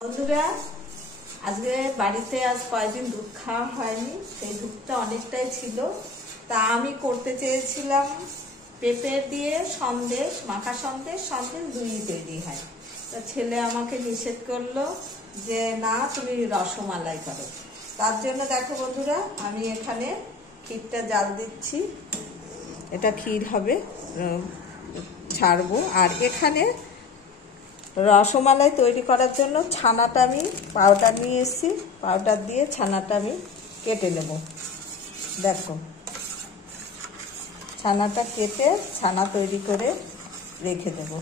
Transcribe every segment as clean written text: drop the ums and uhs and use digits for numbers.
বন্ধুরা, আজকে বাড়িতে আজ কয়েকদিন দুধ খাওয়া হয়নি, সেই দুধটা অনেকটাই ছিল। তা আমি করতে চেয়েছিলাম পেঁপে দিয়ে সন্দেশ, মাখা সন্দেশ, সন্দেশ দুই তৈরি হয়। তা ছেলে আমাকে নিষেধ করলো যে না, তুমি রসমালাই করো। তার জন্য দেখো বন্ধুরা, আমি এখানে ক্ষীরটা জাল দিচ্ছি। এটা ক্ষীর হবে, ছাড়বো। আর এখানে রসমালাই তৈরি করার জন্য ছানাটা আমি পাউডার নিয়ে এসেছি, পাউডার দিয়ে ছানাটা আমি কেটে নেব। দেখো, ছানাটা কেটে ছানা তৈরি করে রেখে দেব।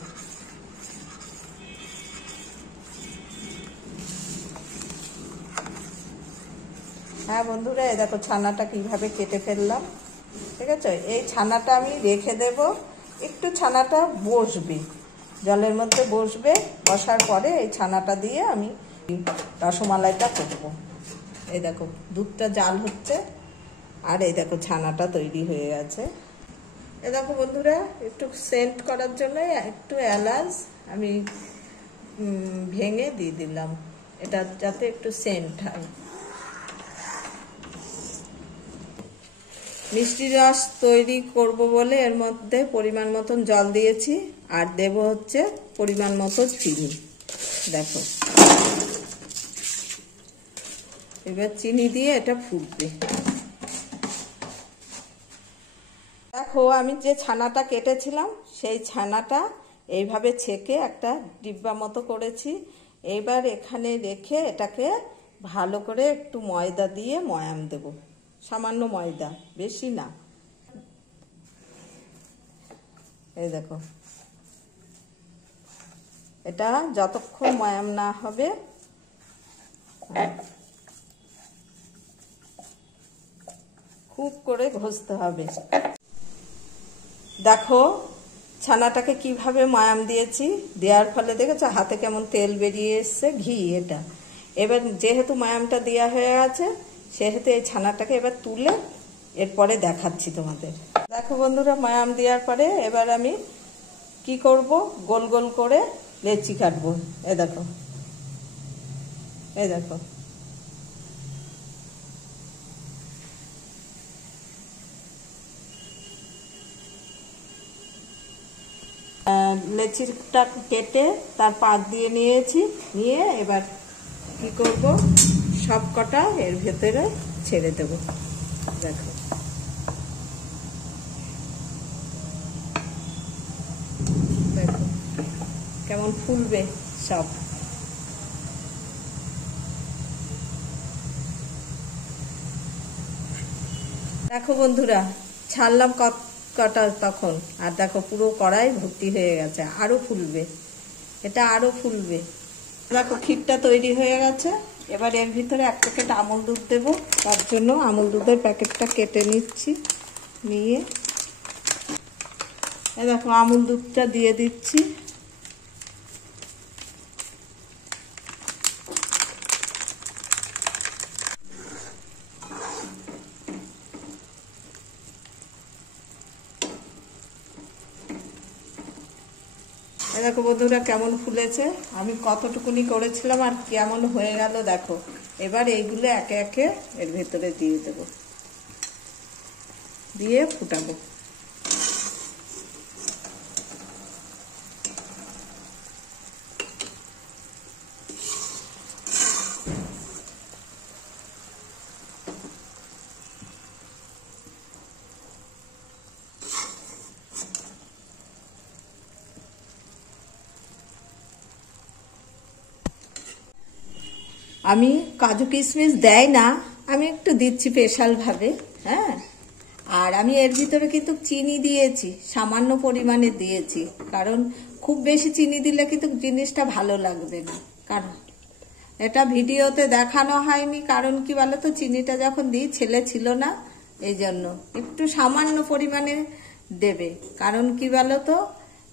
হ্যাঁ বন্ধুরা, এই দেখো ছানাটা কিভাবে কেটে ফেললাম। ঠিক আছে, এই ছানাটা আমি রেখে দেব। একটু ছানাটা বসবে, জলের মধ্যে বসবে। বসার পরে এই ছানাটা দিয়ে আমি রসমালাইটা করব। এই দেখো দুধটা জাল হচ্ছে, আর এই দেখো ছানাটা তৈরি হয়ে গেছে। এই দেখো বন্ধুরা, একটু সেন্ট করার জন্য একটু এলাচ আমি ভেঙে দিয়ে দিলাম, এটা যাতে একটু সেন্ট হয়। মিষ্টি রস তৈরি করব বলে এর মধ্যে পরিমাণ মতন জল দিয়েছি, আর দেব হচ্ছে পরিমাণ মতো চিনি। দেখো, এবার চিনি দিয়ে এটা ফুটবে। দেখো, আমি যে ছানাটা কেটেছিলাম সেই ছানাটা এইভাবে ছেঁকে একটা ডিব্বা মতো করেছি। এবার এখানে রেখে এটাকে ভালো করে একটু ময়দা দিয়ে ময়াম দেব, সামান্য ময়দা, বেশি না। এই দেখো, এটা যতক্ষণ ময়াম না হবে খুব করে ঘষতে হবে। দেখো ছানাটাকে কিভাবে ময়াম দিয়েছি, দেওয়ার ফলে দেখেছো হাতে কেমন তেল বেরিয়ে এসছে, ঘি এটা। এবার যেহেতু ময়ামটা দেওয়া হয়ে গেছে, সেহেতু এই ছানাটাকে এবার তুলে এরপরে দেখাচ্ছি তোমাদের। দেখো বন্ধুরা, ময়াম দেওয়ার পরে এবার আমি কি করব, গোল গোল করে লেচি কাটবো। এ দেখো, এই দেখো, লেচিটা কেটে তার পাত দিয়ে নিয়েছি। নিয়ে এবার কি করব, সব কটা এর ভেতরে ছেড়ে দেব। দেখো, দেখো কেমন ফুলবে সব। দেখো বন্ধুরা, ছাড়লাম কটা তখন, আর দেখো পুরো কড়াই ভর্তি হয়ে গেছে, আরো ফুলবে, এটা আরো ফুলবে। দেখো ক্ষীরটা তৈরি হয়ে গেছে। এবার এর ভিতরে 1 প্যাকেট আমুল দুধ দেবো। তার জন্য আমুল দুধের প্যাকেটটা কেটে নিচ্ছি, নিয়ে দেখো আমুল দুধটা দিয়ে দিচ্ছি। দেখো বন্ধুরা কেমন ফুলেছে, আমি কতটুকুনি করেছিলাম আর কেমন হয়ে গেল দেখো। এবার এইগুলো একে একে এর ভেতরে দিয়ে দেব, দিয়ে ফুটাবো। আমি কাজু কিশমিশ দেয় না, আমি একটু দিচ্ছি স্পেশাল ভাবে। হ্যাঁ, আর আমি এর ভিতরে কিন্তু চিনি দিয়েছি, সামান্য পরিমাণে দিয়েছি, কারণ খুব বেশি চিনি দিলে কিন্তু জিনিসটা ভালো লাগবে না। কারণ এটা ভিডিওতে দেখানো হয়নি, কারণ কি বলতো, চিনিটা যখন দিই ছেলে ছিল না, এই জন্য একটু সামান্য পরিমাণে দেবে। কারণ কি বলতো,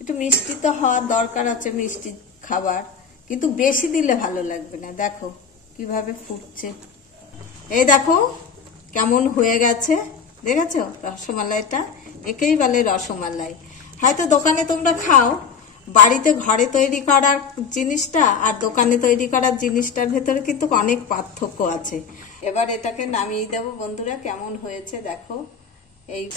একটু মিষ্টি তো হওয়ার দরকার আছে, মিষ্টি খাবার, কিন্তু বেশি দিলে ভালো লাগবে না। দেখো কিভাবে ফুটছে, এই দেখো কেমন হয়ে গেছে, দেখেছো রসমালাইটা? একেই বলে রসমালাই। হয়তো দোকানে তোমরা খাও, বাড়িতে ঘরে তৈরি করার জিনিসটা আর দোকানে তৈরি করার জিনিসটার ভেতরে কিন্তু অনেক পার্থক্য আছে। এবার এটাকে নামিয়ে দেবো বন্ধুরা। কেমন হয়েছে দেখো। এই